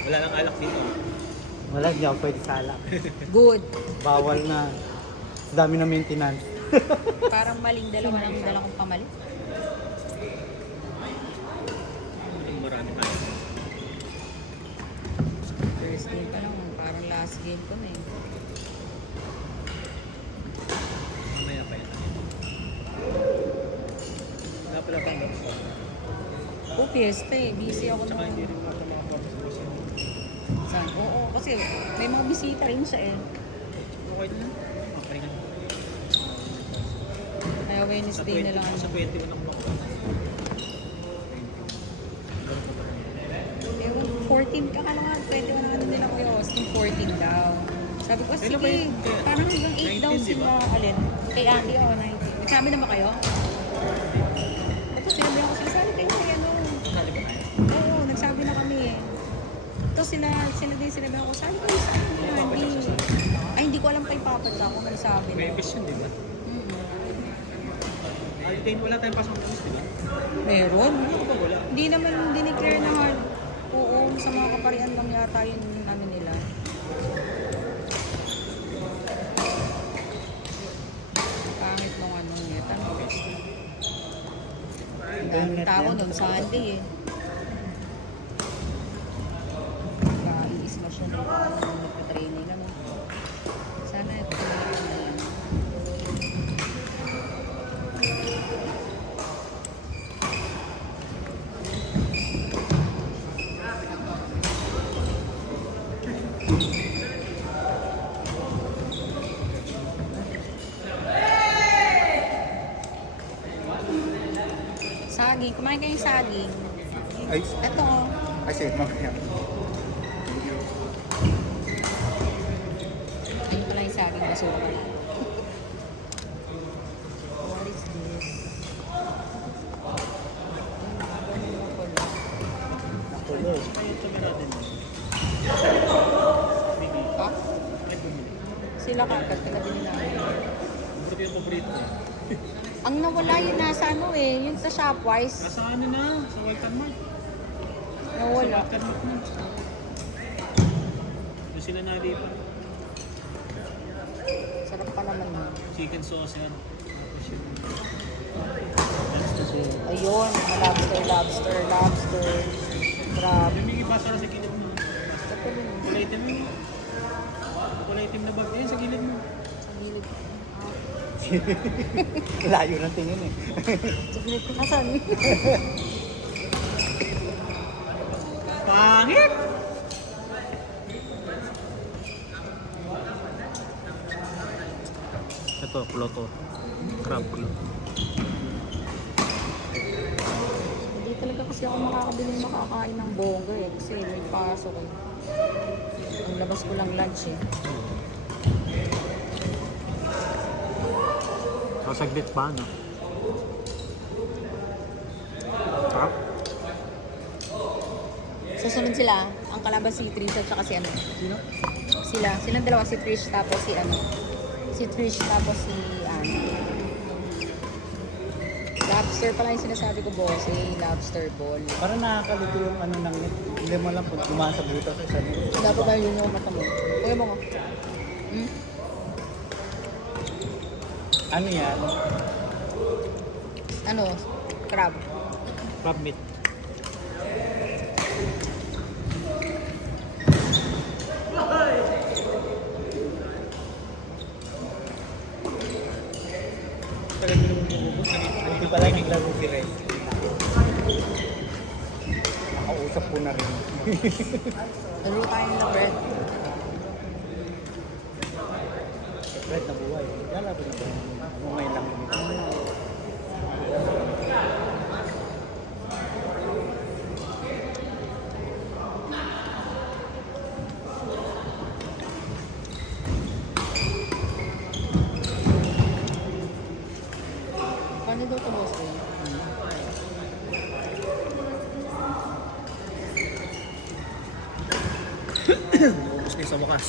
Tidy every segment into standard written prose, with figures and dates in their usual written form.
Wala nang alak dito. Wala, hindi ako pwede sa alak. Good. Bawal na. Sa dami na maintenance. Parang maling dalawa ng dala kong pamalit. Maraming alak. First game pa lang, parang last game ko na eh. Mamaya pa yan. Wala pala pang gusto. Oh, fiesta eh. Busy ako Tsaka hindi naman. rin pa mga purpose ko siya. Saan? Oo, kasi may mga bisita rin siya eh. Okay na. Makapahinga. Kaya Wednesday na lang. Sa 21 ako makuha. Ewan, 14 ka nga 21 ang ano nila Kuya Austin, 14 daw. Sabi ko, Kailan ba sige, yun? parang hanggang 8 daw 19, di sila. ba? Alin? Kay Andy, 19. Nagsabi na ba kayo? Tapos sinabi ako, sinasabi kayo kay ano. Sali ba tayo? Oo, nagsabi na kami eh. Tapos sila din sinabi ako, sabi ko sa akin ni Andy. Ay, hindi ko alam kay Papa Jack kung ano sabi May na. fish yun, di ba? Wala tayong pasok ng fish, di ba? Meron? Ano ba wala? Hindi naman dineclare na hard. Oo, sa mga kaparian lang yata yun ano nila. Pangit nung ano nito. Ang daming tao nun, Sunday eh. Kaiis na siya nung nagpa-training ano. Sana ito na yan. Saging, kumain kayong saging. Ay, Ito, ay, sige, mamaya. ayun pala yung saging basura. What is this? Nakulo. Ayun, sabi natin. Ha? Ay, bumili. Sila kagad, pinabili namin. Ito yung paborito ko. Ang nawala yun nasa ano eh, yun sa Shopwise. Nasa ano na? Sa Walton Mart. Nawala. Sa Walton Mart na. Doon sila nalipan. Sarap pa naman yun. Chicken saucer. Ayun, mga lobster. Crab. Yung may ibasa sa gilid mo. Ito din. Kulay itim mo. Kulay itim na bag. Ayun, sa gilid mo. Sa gilid. Layo ng tingin eh. Sa gilid ko kasan. Pangit! Ito, ploto. Crab ploto. Hindi talaga kasi ako makakabiling makakain ng bongga eh. Kasi may pasok eh. Ang labas ko lang lunch eh. Saglit pa, no? Sarap. Susunod sila, ang kalaban si Trish at saka si ano. Sino? Silang dalawa, si Trish tapos si ano. Si Trish tapos si lobster pala yung sinasabi ko, boss. Lobster ball. Parang nakakalito yung ano nang hindi mo lang kung dumaan sa butas o sa Dapat ba yun yung mata mo? Kuya mo ko. Ano yan? Ano? Crab. Crab meat. Hindi pala naglaro si Red. Nakausap ko na rin. Laro tayo nila, Brett. Red na buhay. Lalaro na ba? Umay lang yun. Paano daw ito, boss? Ubus na sa wakas.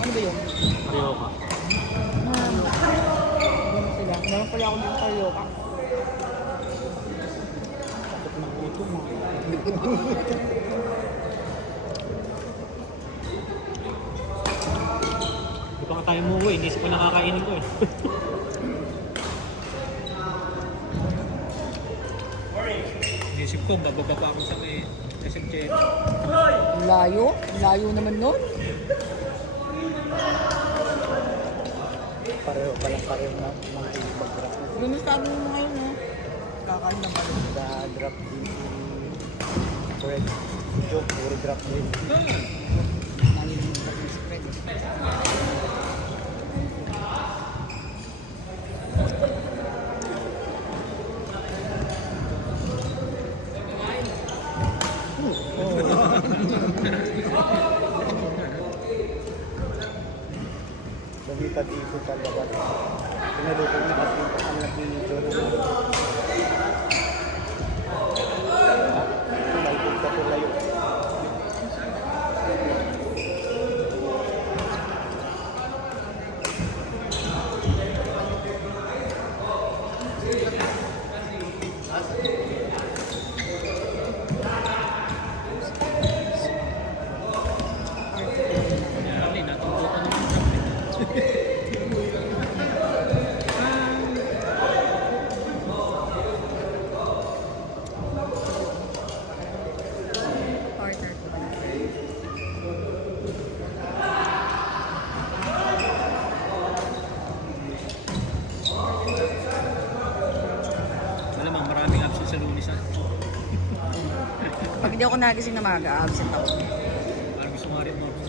Ano ba yun? Carioca. Meron pala ako ng karyoka. Takot ng puto. mo. Hindi pa nga tayo umuwi, hindi pa nakakainin ko eh. Inisip ko, bababa pa ako sa may SMJ. Ang layo. Ang layo naman nun. Pareho na mga mag-drop. Yung sabi mo ngayon, no? Kakain na ba sa drop din si Fred? Joke, puro drop din. Nalilimutan yung spread. Lumipad dito sa labas. Pinaluto niya kasi ang nag-video na balbog ka po layo. Actually, natuto ko naman. Partner ko. Malamang maraming absent sa Lunis. Pag hindi ako nagising na maaga, absent ako. Parang gusto nga rin mo ako.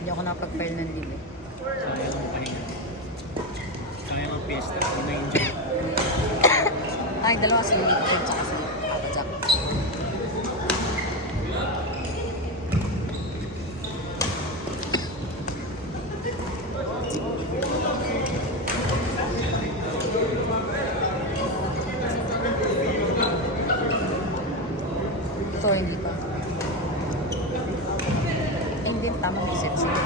Hindi ako nakapag-file ng leave. Sayang ang pahinga. Sayang ang piyesta. Hindi na-enjoy. Ay, dalawa si Liquid tsaka si Papa Jack. Ito, hindi pa. Eh, hindi, tamang reset sila.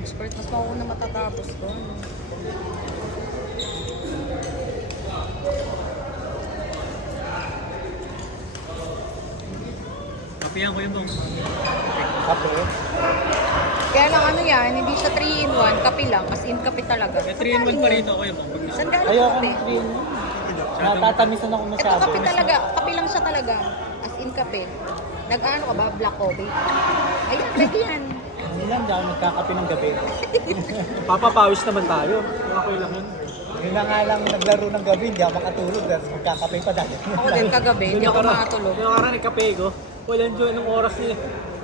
Expert, mas mauna matatapos ko. Ano? Kapihan ko yun bang. Kape? Kaya lang ano yan, hindi siya 3-in-1, kape lang, as in kape talaga. Kaya 3-in-1 pa rito ako yun bang. Saan galing Ayoko kape? ng cream. Natatamisan ako Ito masyado. kape talaga, kape lang siya talaga, as in kape. Nag-ano ka ba, black coffee? Ayun, pwede yan. Hindi lang, di ako nagkakape ng gabi. Papapawis naman tayo. Okay lang yun. Yun na nga lang naglaro ng gabi, hindi ako makatulog dahil magkakape pa dahil. Ako din kagabi, hindi ako makatulog. Yung nakaraan nagkape ko, walang joy ng oras niya.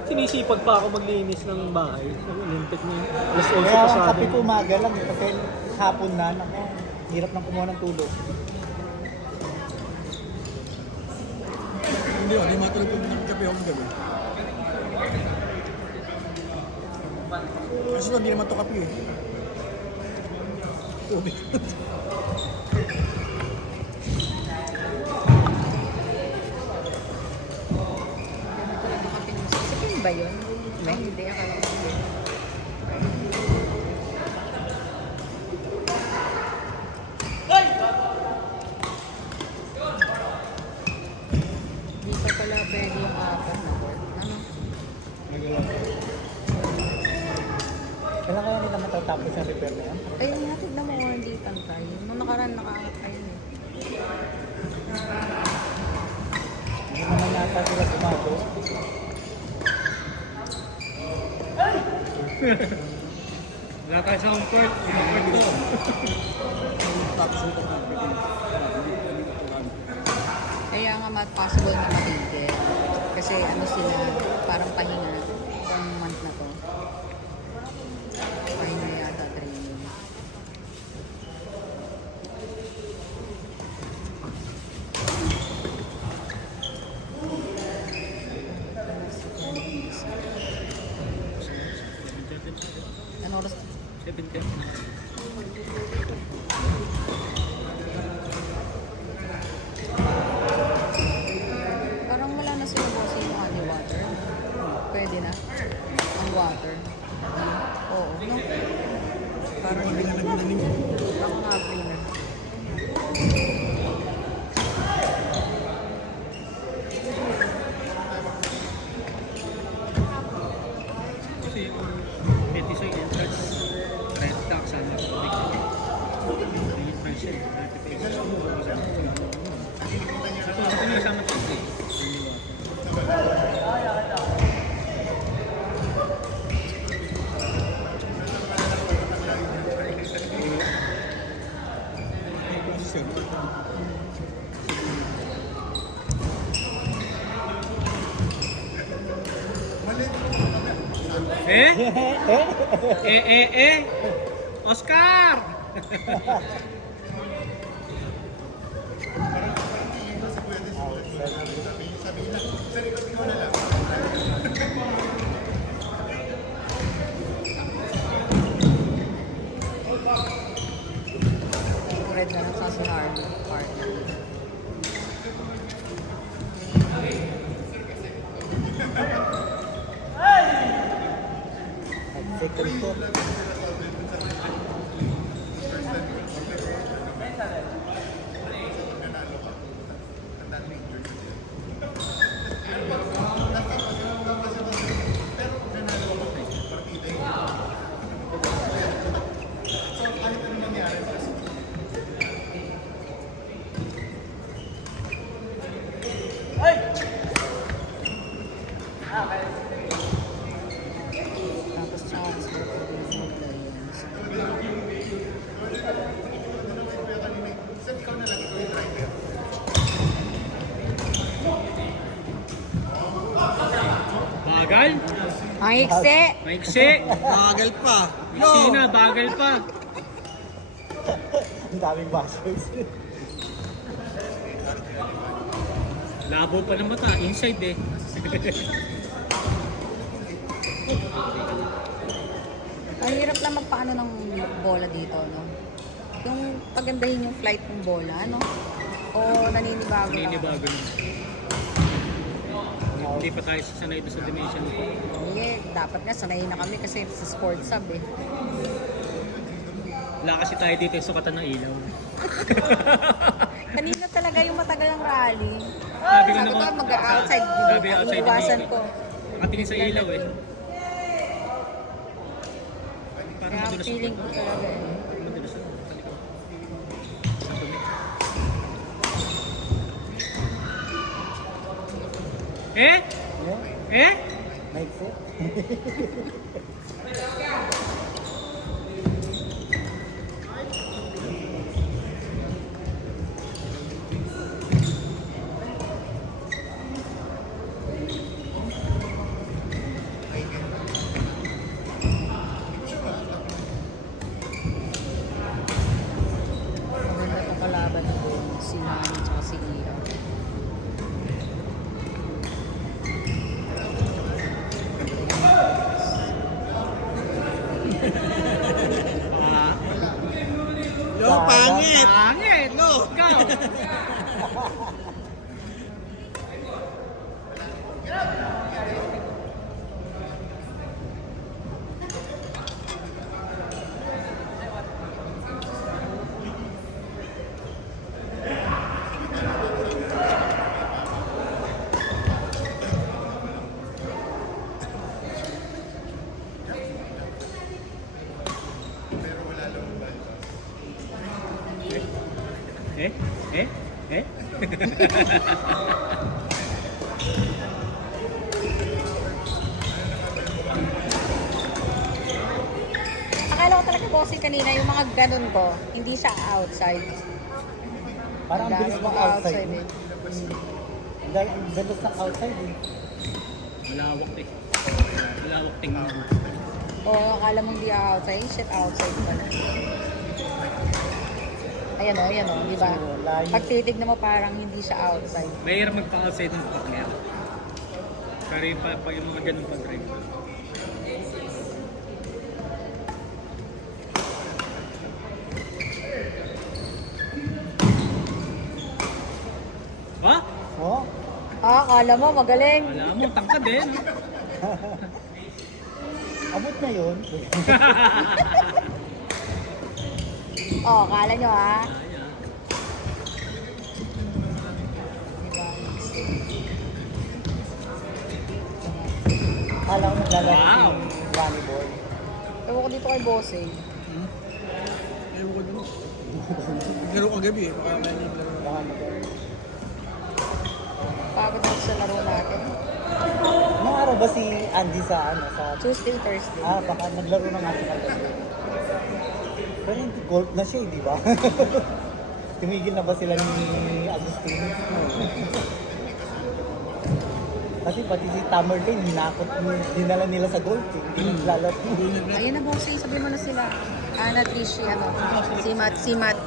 Sinisipag pa ako maglinis ng bahay. Ang lintik na yun. Alas 11 Kaya pa ang sa kape akin. ko umaga lang, kasi hapon na, naku, hirap nang kumuha ng tulog. Hindi, hindi matulog kung nagkape ako ng gabi. Kasi hindi naman ito kape eh. Tubig. Sabihin ba yun? Ay, hindi. Akala ko hindi. Hindi pa pala pwede yung apat na board. Ano? Kailan kaya nila matatapos yung repair na yan? Ayun nga, tignan mo hindi tantay. Nung nakaraan nakaangat kayo eh. Hindi naman nata sila gumagawa. Wala tayo sa comfort. Comfort ko. Tapos ito na. Kaya nga possible na matigil. Kasi ano sila, parang pahinga itong month na to. Pahinga yata training. Ano oras? 7:10. Parang wala na sila bossing yung honey water. Pwede na. siya. Ito na sama ito. Oscar! Red na lang sa sinar. Partner. Second ko. Tapos chance. Bagal? Ang iksi! Maiksi? Bagal pa. Sina, bagal pa. Ang daming buzzwords. Labo pa ng mata, inside eh. Ang hirap lang magpaano ng bola dito, no? Yung pagandahin yung flight ng bola, ano? O naninibago lang? Naninibago na. Hindi pa tayo sanay doon sa dimension ko. Hindi, dapat nga sanay na kami kasi sa sports sub eh. Wala kasi tayo dito yung sukatan ng ilaw. Kanina talaga yung matagal ng rally. Sabi ko Sabi ko naman, mag-outside, sabi outside iniwasan din ko. nakatingin sa ilaw eh. Parang Kaya madulas feeling ko talaga eh. Madulas sa likod. Sa dumi. Eh? Eh? Maiksi. Maganda itong kalaban ko, si Nani at si Iya. Ah, Lo, pangit. pangit! Lo. Ikaw! Eh? Eh? Eh? Akala ko talaga bossing kanina, yung mga ganun ko, hindi siya outside. Parang ang bilis Dami mo mga outside. eh. Dahil ang bilis ng outside eh. Malawak eh. Malawak tingnan mo. O akala mo hindi outside, shit outside pala. Ayan o, di ba? Layo. Pag titignan mo parang hindi siya outside. Mahirap magpa-outside ng partner. Pero yung, yung mga ganun pa-drive. Ha? Oh, Ah, akala mo magaling. Wala mo, tangkad eh. No? abot na yun. Oh, akala nyo ha. Alam mo naglalaro Wow. volleyball. Ewan ko dito kay bossing. Ewan ko dun. Laro kagabi eh. Baka may laro. Baka mag- Pagod ako sa laro natin. Anong araw ba si Andy sa ano? Sa Tuesday, Thursday. baka naglaro ng ating kagabi. Pero hindi golf na siya, di ba? Tumigil na ba sila ni Agustin? Kasi pati si Tamerlane, hinakot, dinala nila sa golf. Hindi naglalaro. Ayun na, bossy. Sabi mo na sila. Ana, Trishi, ano. Si Matt. Si Matt,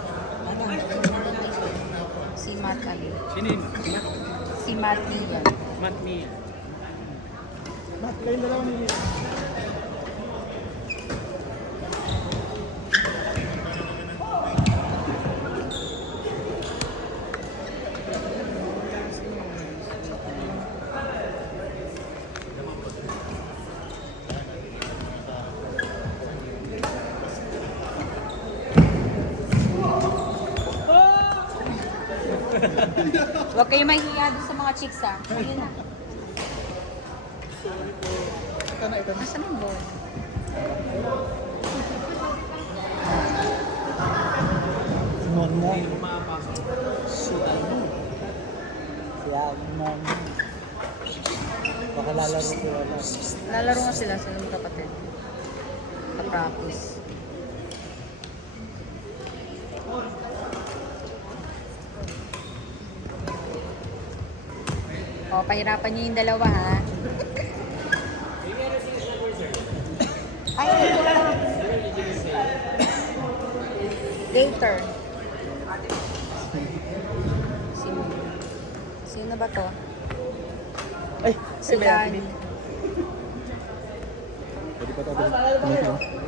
ano. Sino yun? Si Matt Nian. Matt Mia. Mat, kayong dalawa ni Huwag kayo mahihiya doon sa mga chicks, ha. Ayun na. Nasaan ang ball? Simon mo. Sutan mo. Si Agnon. Baka lalaro sila na. Lalaro nga sila sa mga kapatid. Pa-practice. O, pahirapan niyo yung dalawa, ha? Ay, ito lang. Later. Sino ba to? Ay, Si Danny. pwede pa tayo.